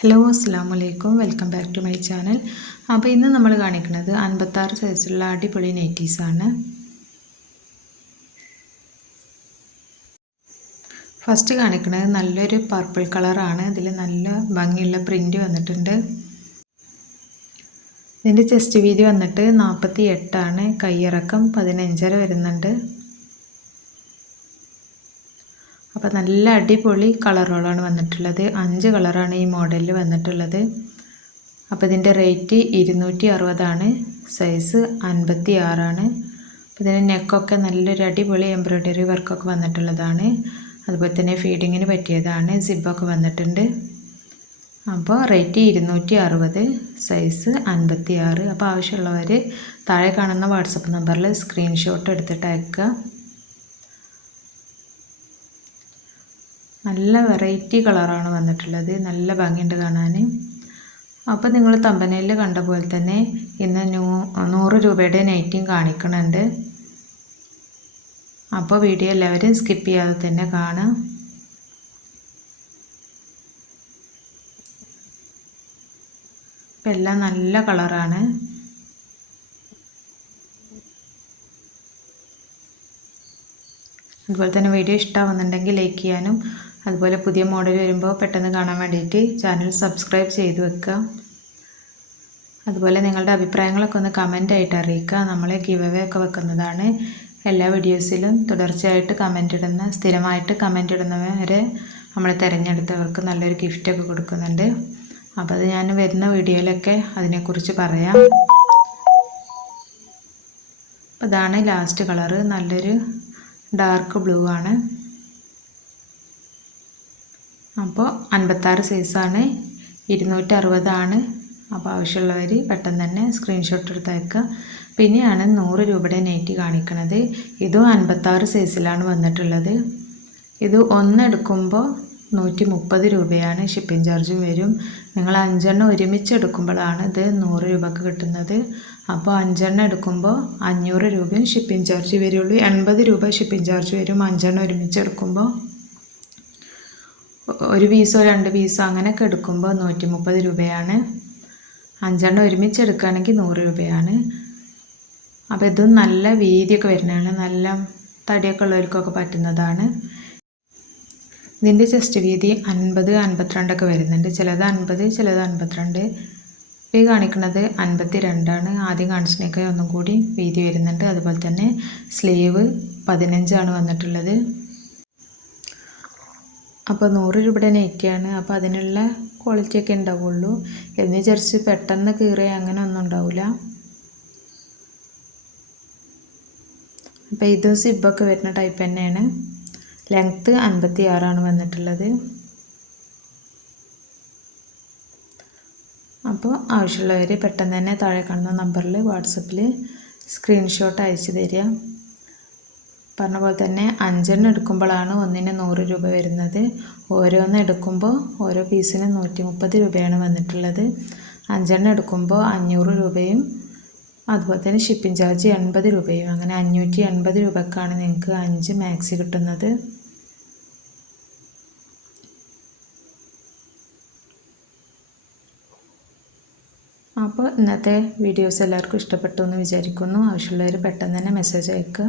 Hello അസ്സാം വലൈക്കും welcome back to my channel അപ്പോൾ ഇന്ന് നമ്മൾ കാണിക്കുന്നത് അൻപത്താറ് സൈസുള്ള അടിപൊളി നൈറ്റീസാണ് ഫസ്റ്റ് കാണിക്കുന്നത് നല്ലൊരു പർപ്പിൾ കളറാണ് ഇതിൽ നല്ല ഭംഗിയുള്ള പ്രിന്റ് വന്നിട്ടുണ്ട്. ഇതിന്റെ ചെസ്റ്റ് വീതി വന്നിട്ട് നാൽപ്പത്തി എട്ടാണ് കയ്യിറക്കം പതിനഞ്ചര വരുന്നുണ്ട്. അപ്പോൾ നല്ല അടിപൊളി കളറുകളാണ് വന്നിട്ടുള്ളത്. അഞ്ച് കളറാണ് ഈ മോഡലിൽ വന്നിട്ടുള്ളത്. അപ്പോൾ ഇതിന്റെ റേറ്റ് ഇരുന്നൂറ്റി അറുപതാണ് സൈസ് അൻപത്തി ആറാണ് അപ്പോൾ ഇതിന്റെ നെക്കൊക്കെ നല്ലൊരു അടിപൊളി എംബ്രോയ്ഡറി വർക്കൊക്കെ വന്നിട്ടുള്ളതാണ്. അതുപോലെ തന്നെ ഫീഡിങ്ങിന് പറ്റിയതാണ്. സിബൊക്കെ വന്നിട്ടുണ്ട്. അപ്പോൾ റേറ്റ് ഇരുന്നൂറ്റി അറുപത് സൈസ് അൻപത്തി ആറ് അപ്പോൾ ആവശ്യമുള്ളവർ താഴെ കാണുന്ന വാട്സപ്പ് നമ്പറിൽ സ്ക്രീൻഷോട്ട് എടുത്തിട്ട് അയക്കുക. നല്ല വെറൈറ്റി കളറാണ് വന്നിട്ടുള്ളത്. നല്ല ഭംഗിയുണ്ട് കാണാൻ അപ്പോൾ നിങ്ങൾ തമ്പനയിൽ കണ്ട പോലെ തന്നെ ഇന്ന് നൂ നൂറ് രൂപയുടെ നൈറ്റിയും കാണിക്കുന്നുണ്ട് അപ്പോൾ വീഡിയോ എല്ലാവരും സ്കിപ്പ് ചെയ്യാതെ തന്നെ കാണാം ഇപ്പം എല്ലാം നല്ല കളറാണ്. അതുപോലെ തന്നെ വീഡിയോ ഇഷ്ടമാവുന്നുണ്ടെങ്കിൽ ലൈക്ക് ചെയ്യാനും അതുപോലെ പുതിയ മോഡൽ വരുമ്പോൾ പെട്ടെന്ന് കാണാൻ വേണ്ടിയിട്ട് ചാനൽ സബ്സ്ക്രൈബ് ചെയ്ത് വെക്കുക. അതുപോലെ നിങ്ങളുടെ അഭിപ്രായങ്ങളൊക്കെ ഒന്ന് കമന്റ് ആയിട്ട് അറിയിക്കുക. നമ്മൾ ഗിവ് അവേ ഒക്കെ വെക്കുന്നതാണ്. എല്ലാ വീഡിയോസിലും തുടർച്ചയായിട്ട് കമന്റ് ഇടുന്ന സ്ഥിരമായിട്ട് കമന്റ് ഇടുന്നവരെ നമ്മൾ തിരഞ്ഞെടുത്തവർക്ക് നല്ലൊരു ഗിഫ്റ്റൊക്കെ കൊടുക്കുന്നുണ്ട്. അപ്പോൾ അത് ഞാൻ വരുന്ന വീഡിയോയിലൊക്കെ അതിനെക്കുറിച്ച് പറയാം. അപ്പോൾ ഇതാണ് ലാസ്റ്റ് കളറ് നല്ലൊരു ഡാർക്ക് ബ്ലൂ ആണ്. അപ്പോൾ അൻപത്താറ് സൈസാണ് ഇരുന്നൂറ്റി അറുപതാണ് അപ്പോൾ ആവശ്യമുള്ളവർ പെട്ടെന്ന് തന്നെ സ്ക്രീൻഷോട്ട് എടുത്ത് അയക്കുക. പിന്നെയാണ് നൂറ് രൂപയുടെ നെറ്റ് കാണിക്കുന്നത് ഇതും അൻപത്താറ് സൈസിലാണ് വന്നിട്ടുള്ളത്. ഇത് ഒന്നെടുക്കുമ്പോൾ നൂറ്റി മുപ്പത് രൂപയാണ് ഷിപ്പിംഗ് ചാർജും വരും. നിങ്ങൾ അഞ്ചെണ്ണം ഒരുമിച്ച് എടുക്കുമ്പോഴാണ് ഇത് നൂറ് രൂപക്ക് കിട്ടുന്നത്. അപ്പോൾ അഞ്ചെണ്ണം എടുക്കുമ്പോൾ അഞ്ഞൂറ് രൂപയും ഷിപ്പിംഗ് ചാർജ് വരുള്ളൂ. എൺപത് രൂപ ഷിപ്പിംഗ് ചാർജ് വരും. അഞ്ചെണ്ണം ഒരുമിച്ച് എടുക്കുമ്പോൾ ഒരു പീസോ രണ്ട് പീസോ അങ്ങനെയൊക്കെ എടുക്കുമ്പോൾ നൂറ്റി മുപ്പത് രൂപയാണ്. അഞ്ചെണ്ണം ഒരുമിച്ച് എടുക്കുകയാണെങ്കിൽ നൂറ് രൂപയാണ്. അപ്പോൾ ഇതും നല്ല വീതിയൊക്കെ വരുന്നതാണ്. നല്ല തടിയൊക്കെ ഉള്ളവർക്കൊക്കെ പറ്റുന്നതാണ്. ഇതിന്റെ ചെസ്റ്റ് വീതി അൻപത് അൻപത്തിരണ്ടൊക്കെ വരുന്നുണ്ട്. ചിലത് അൻപത് ചിലത് അൻപത്തിരണ്ട്. ഈ കാണിക്കുന്നത് അൻപത്തി രണ്ടാണ് ആദ്യം കാണിച്ചിട്ടൊക്കെ ഒന്നും കൂടി വീതി വരുന്നുണ്ട്. അതുപോലെ തന്നെ സ്ലീവ് പതിനഞ്ചാണ് വന്നിട്ടുള്ളത്. അപ്പോൾ നൂറ് രൂപയുടെ നെറ്റിയാണ് അപ്പോൾ അതിനുള്ള ക്വാളിറ്റി ഒക്കെ ഉണ്ടാവുള്ളൂ. എന്ന് വിചാരിച്ച് പെട്ടെന്ന് കീറുക അങ്ങനെ ഒന്നും ഉണ്ടാവില്ല അപ്പോൾ ഇതും സിബൊക്കെ വരുന്ന ടൈപ്പ് തന്നെയാണ്. ലെങ്ത്ത് അൻപത്തി ആറാണ് വന്നിട്ടുള്ളത്. അപ്പോൾ ആവശ്യമുള്ളവർ പെട്ടെന്ന് തന്നെ താഴെ കാണുന്ന നമ്പറിൽ വാട്സപ്പിൽ സ്ക്രീൻഷോട്ട് അയച്ചു തരിക. പറഞ്ഞ പോലെ തന്നെ അഞ്ചെണ്ണം എടുക്കുമ്പോഴാണ് ഒന്നിന് നൂറ് രൂപ വരുന്നത്. ഓരോന്ന് എടുക്കുമ്പോൾ ഓരോ പീസിന് നൂറ്റി മുപ്പത് രൂപയാണ് വന്നിട്ടുള്ളത്. അഞ്ചെണ്ണം എടുക്കുമ്പോൾ അഞ്ഞൂറ് രൂപയും അതുപോലെ തന്നെ ഷിപ്പിംഗ് ചാർജ് എൺപത് രൂപയും. അങ്ങനെ അഞ്ഞൂറ്റി എൺപത് രൂപക്കാണ് നിങ്ങൾക്ക് അഞ്ച് മാക്സി കിട്ടുന്നത്. അപ്പോൾ ഇന്നത്തെ വീഡിയോസ് എല്ലാവർക്കും ഇഷ്ടപ്പെട്ടു എന്ന് വിചാരിക്കുന്നു. ആവശ്യമുള്ളവർ പെട്ടെന്ന് തന്നെ മെസ്സേജ് അയക്കുക.